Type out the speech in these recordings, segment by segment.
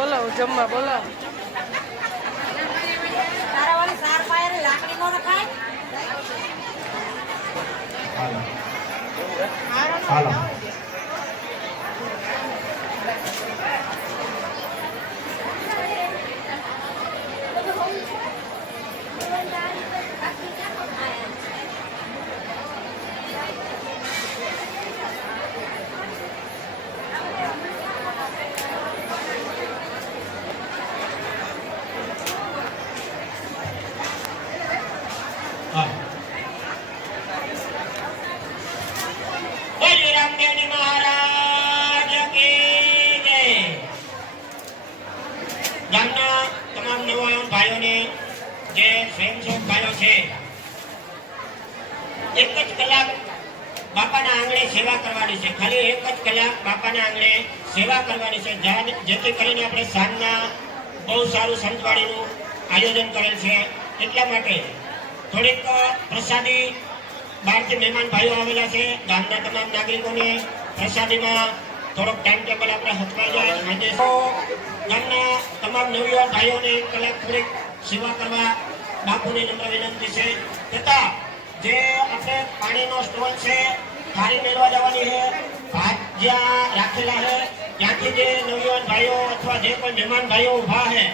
બોલાવો જમવા બોલાવો. તારા વાળી સાર પાયરે લાકડી નો રખાય. હાલો ગામના તમામ નવયુવાન ભાઈઓને જે સ્વયંસેવક ભાઈઓ છે, એક જ કલાક બાપાના આંગણે સેવા કરવાની છે. ખાલી એક જ કલાક બાપાના આંગણે સેવા કરવાની છે, જેથી કરીને આપણે સાંજના બહુ સારું સંતવાણીનું આયોજન કરેલ છે. એટલા માટે થોડીક પ્રસાદી બહારથી મહેમાન ભાઈઓ આવેલા છે. ગામના તમામ નાગરિકોને પ્રસાદીમાં થોડોક ટાઈમ ટેબલ આપણે હચવાઈ જાય. આજે ગામના તમામ નવયુવાન ભાઈઓને એક કલાક થોડીક સેવા કરવા બાપુની નમ્ર વિનંતી છે. તથા જે આપણે પાણીનો સ્ટોલ છે, થાળી મેળવા જવાની છે, ભાત જ્યાં રાખેલા છે ત્યાંથી જે નવયુવાન ભાઈઓ અથવા જે કોઈ મહેમાન ભાઈઓ ઉભા છે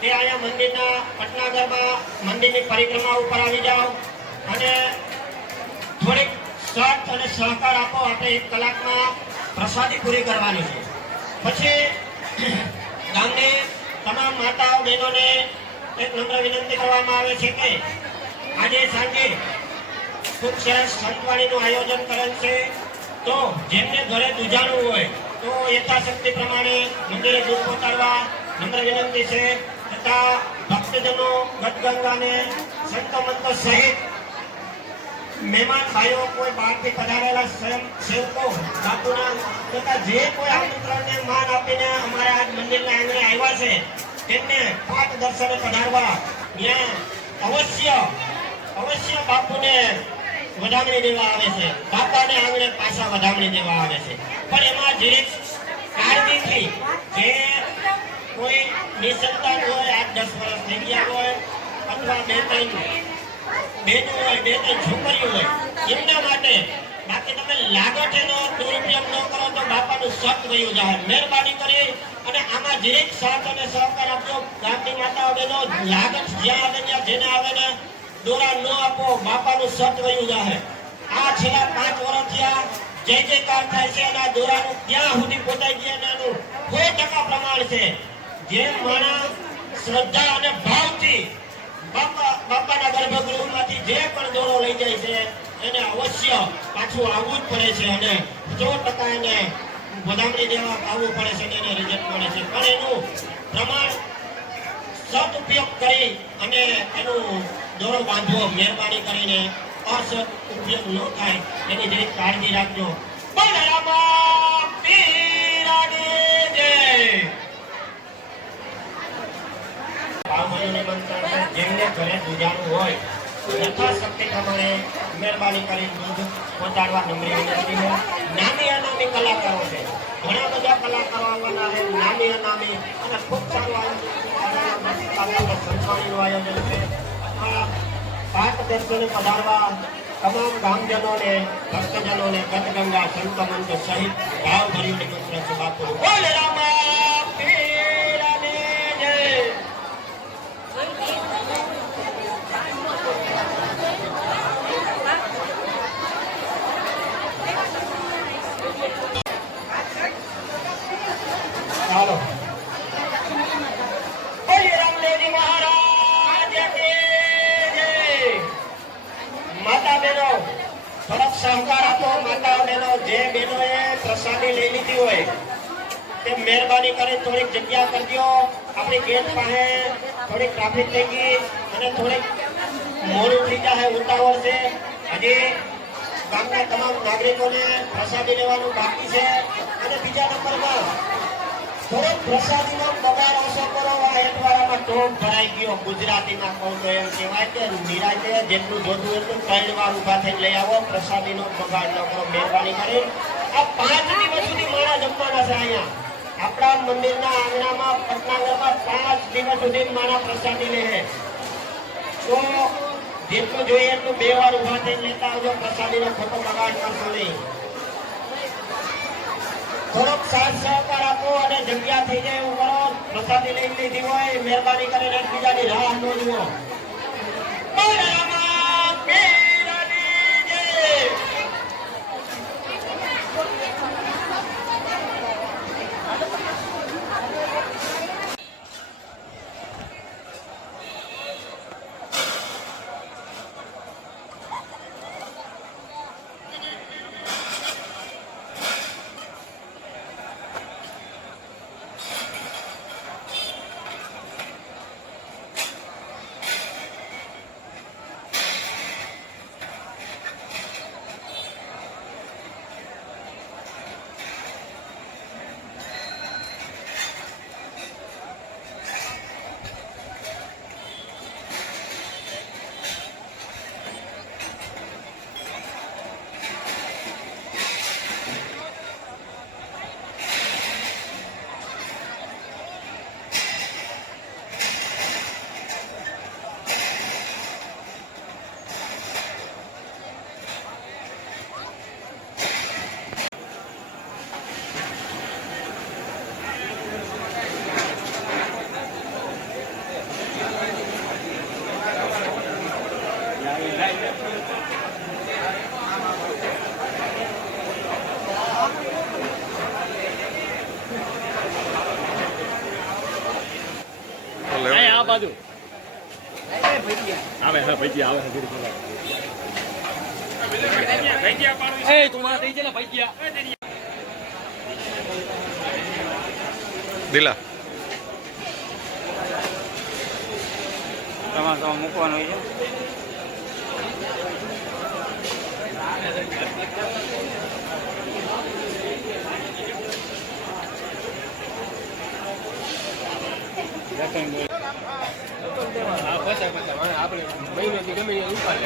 તે અહીંયા મંદિરના પટનાગરમાં મંદિરની પરિક્રમા ઉપર આવી જાઓ અને થોડીક સાથ અને સહકાર આપો. આપણે એક કલાકમાં પ્રસાદી પૂરી કરવાની છે. પછી ગામની તમામ માતાઓ બહેનોને એક નમ્ર વિનંતી કરવામાં આવે છે કે આજે સાંજે ખૂબ સરસ સંતવાણીનું આયોજન કરેલ છે. તો જેમને ઘરે દૂજાણું હોય તો યથાશક્તિ પ્રમાણે મંદિરે દૂધ પહોંચાડવા નમ્ર વિનંતી છે. તથા ભક્તજનો ગતગંગાને સંતો મંતો સહિત મહેમાન ભાઈઓ કોઈ બહારથી પધારેલા સેવકો બાપુના તથા જે કોઈ આમંત્રણને માન આપીને અમારા આજ મંદિરના આંગણે આવ્યા છે તેમને પાઠ દર્શને પધારવા ત્યાં અવશ્ય બાપુને વધામણી દેવા આવે છે. બાપાને આંગણે પાછા વધામણી દેવા આવે છે. પણ એમાં જે કાળજીથી જે કોઈ નિસંતાન હોય, 8-10 વર્ષ થઈ ગયા હોય અથવા 2-3 બેનો હોય, 2-3 છોકરીઓ હોય, એમના માટે. બાકી તમે લાગઠેનો દુરુપયોગ ન કરો તો બાપાનું સત વયું જાય. મહેરબાની કરી અને આમાં જીરીક સાથ અને સહકાર આપજો. ગામની માતાઓ બહેનો લાગઠ જ્યાં આવે ત્યાં જેને આવે ને દોરા ન આપો, બાપાનું સત વયું જાય. આ છેલ્લા 5 વર્ષથી આ જય જયકાર થાય છે અને આ દોરાનું ત્યાં સુધી પહોંચાઈ ગયા એનું 100% પ્રમાણ છે. જે માણસ શ્રદ્ધા અને ભાવથી બાપાના ગર્ભગૃહમાંથી જે પણ દોરો લઈ જાય છે એને અવશ્ય પાછું આવવું જ પડે છે અને 100% એને વધામણી દેવા આવવું પડે છે અને એને રિઝલ્ટ મળે છે. પણ એનું પ્રમાણ સદઉપયોગ કરી અને એનું દોરો બાંધવો. મહેરબાની કરીને અસદ ઉપયોગ ન થાય એની જે કાળજી રાખજો. જેમને ઘરે દૂજાણું હોય યથાશક્તિ પ્રમાણે મહેરબાની કરી દૂધ પહોંચાડવા નમ્ર વિનંતી છે. નામી અનામી કલાકારો છે, ઘણા બધા કલાકારો આવવાના છે. નામી અનામી અને ખૂબ સારું સંતવાણીનું આયોજન છે. પાઠ દર્શને પધારવા તમામ ગામજનોને ભક્તજનોને ગતગંગા સંતો મંતો સહિત ભાવભર્યું નિમંત્રણ છે. બાપુ બોલે રામા પીરાની જય. ચાલો બોલે રામદેવજી મહારાજ કી જય. માતા બહેનો થોડોક સહકાર આપો. માતા બહેનો જે બહેનોએ પ્રસાદી લઈ લીધી હોય તે મહેરબાની કરી થોડીક જગ્યા કરજો. આપણી ગેટ પાસે થોડીક ટ્રાફિક થઈ ગઈ અને થોડીક મોડું થઈ જાય, ઉતાવળ છે. હજી ગામના તમામ નાગરિકોને પ્રસાદી લેવાનું બાકી છે. અને બીજા નંબરમાં થોડોક પ્રસાદીનો બગાડ ઓછો કરો. આ એકવારમાં ટોપ ભરાઈ ગયો. ગુજરાતીમાં કહું તો એમ કહેવાય કે નિરાતે જેટલું જોતું એટલું 3 વાર ઊભા થઈને લઈ આવો. પ્રસાદીનો બગાડ ન કરો મહેરબાની કરી. આ 5 દિવસ સુધી મારા જમવાના છે અહીંયા. આપણા મંદિરના આંગણામાં પટનાગરમાં 5 દિવસ સુધી માના પ્રસાદી લે છે. તો જેટલું જોઈએ એટલું 2 વાર ઉભા થઈને લેતા આવજો. પ્રસાદીનો ખોટો બગાડ કરશો નહીં. થોડોક સાથ સહકાર આપો અને જગ્યા થઈ જાય એવું કરો. પ્રસાદી લઈ લીધી હોય મહેરબાની કરીને એકબીજાની રાહ ન જુઓ. આ બાજુ આવે હા ભાઈ આવે એ તમારા થઈ છે ને ભાઈ દિલા તમારે મૂકવાનું હોય છે. આપણે મહિનોથી ગમે ઉપાડ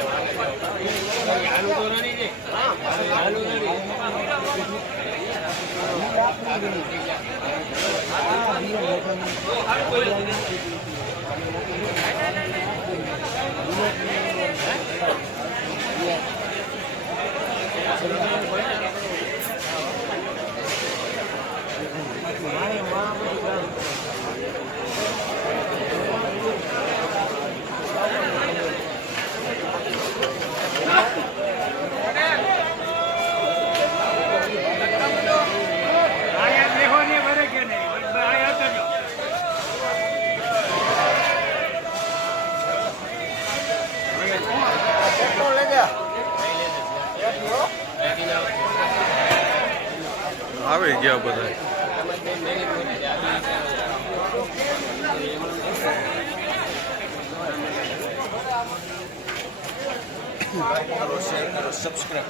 આવી ગયા બધા. શેર કરો, સબસ્ક્રાઇબ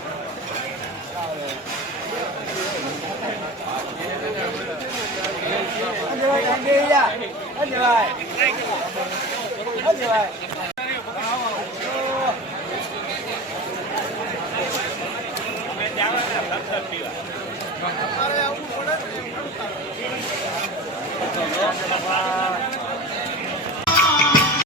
Bye.